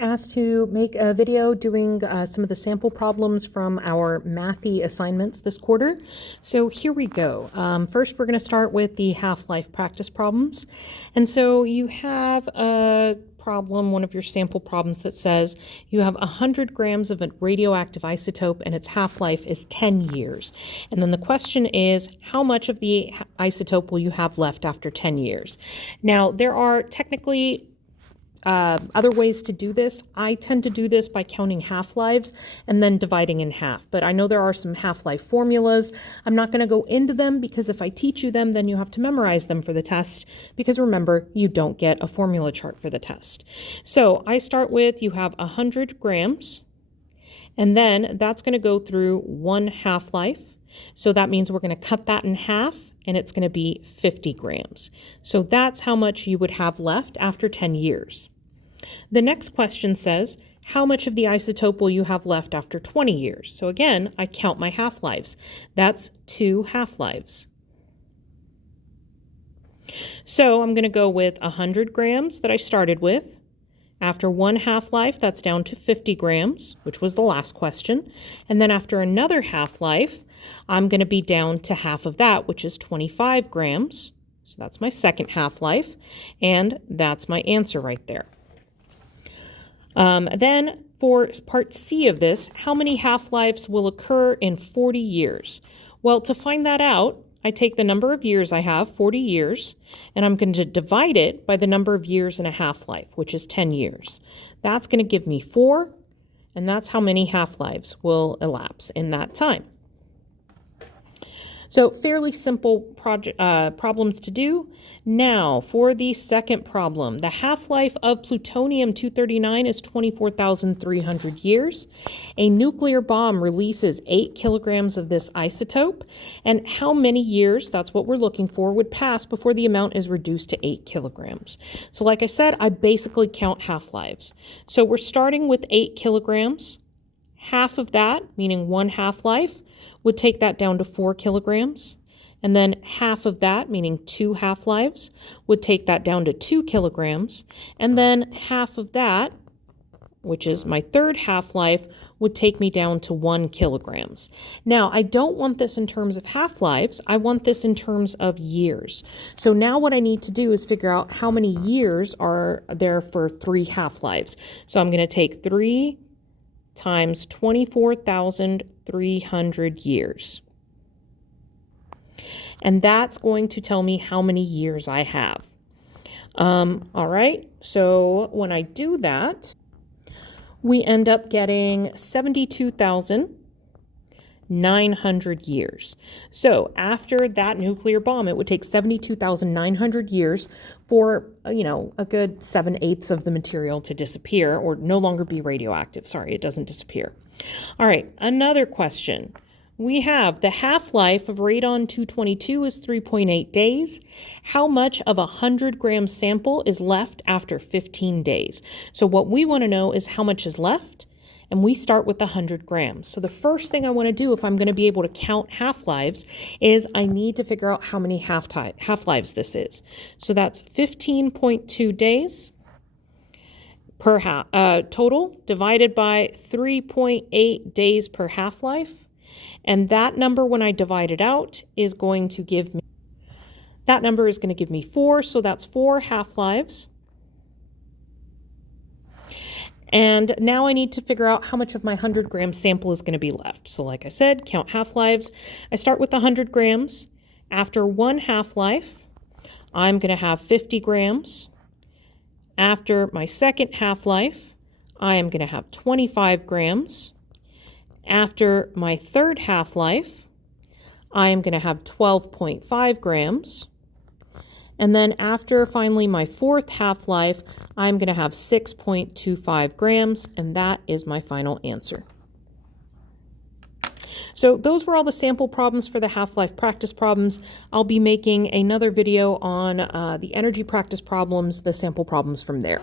asked to make a video doing some of the sample problems from our mathy assignments this quarter. So here we go. First, we're going to start with the half-life practice problems. And so you have a problem, one of your sample problems that says you have 100 grams of a radioactive isotope and its half-life is 10 years. And then the question is, how much of the isotope will you have left after 10 years? Now, there are technically other ways to do this. I tend to do this by counting half-lives and then dividing in half. But I know there are some half-life formulas. I'm not going to go into them because if I teach you them, then you have to memorize them for the test. Because remember, you don't get a formula chart for the test. So I start with, you have 100 grams, and then that's going to go through one half-life. So that means we're going to cut that in half, and it's going to be 50 grams. So that's how much you would have left after 10 years. The next question says, how much of the isotope will you have left after 20 years? So again, I count my half-lives. That's 2 half-lives. So I'm going to go with 100 grams that I started with. After one half-life, that's down to 50 grams, which was the last question. And then after another half-life, I'm going to be down to half of that, which is 25 grams. So that's my second half-life, and that's my answer right there. Then for part C of this, how many half-lives will occur in 40 years? Well, to find that out, I take the number of years I have, 40 years, and I'm going to divide it by the number of years in a half-life, which is 10 years. That's going to give me 4, and that's how many half-lives will elapse in that time. So fairly simple problems to do. Now for the second problem, the half-life of plutonium-239 is 24,300 years. A nuclear bomb releases 8 kilograms of this isotope. And how many years, that's what we're looking for, would pass before the amount is reduced to 8 kilograms? So like I said, I basically count half-lives. So we're starting with 8 kilograms. Half of that, meaning one half-life, would take that down to 4 kilograms. And then half of that, meaning 2 half-lives, would take that down to 2 kilograms. And then half of that, which is my third half-life, would take me down to 1 kilograms. Now, I don't want this in terms of half-lives. I want this in terms of years. So now what I need to do is figure out how many years are there for 3 half-lives. So I'm going to take 3 times 24,300 years. And that's going to tell me how many years I have. All right, so when I do that, we end up getting 72,900 years. So after that nuclear bomb, it would take 72,900 years for, a good 7/8 of the material to disappear or no longer be radioactive. Sorry, it doesn't disappear. All right, another question. We have the half-life of radon-222 is 3.8 days. How much of a 100-gram sample is left after 15 days? So what we want to know is how much is left, and we start with 100 grams. So the first thing I want to do if I'm going to be able to count half-lives is I need to figure out how many half-lives this is. So that's 15.2 days per total divided by 3.8 days per half-life. And that number, when I divide it out, is going to give me, 4. So that's 4 half-lives. And now I need to figure out how much of my 100-gram sample is going to be left. So like I said, count half-lives. I start with 100 grams. After one half-life, I'm going to have 50 grams. After my second half-life, I am going to have 25 grams. After my third half-life, I am going to have 12.5 grams. And then after finally my fourth half-life, I'm going to have 6.25 grams, and that is my final answer. So those were all the sample problems for the half-life practice problems. I'll be making another video on the energy practice problems, the sample problems from there.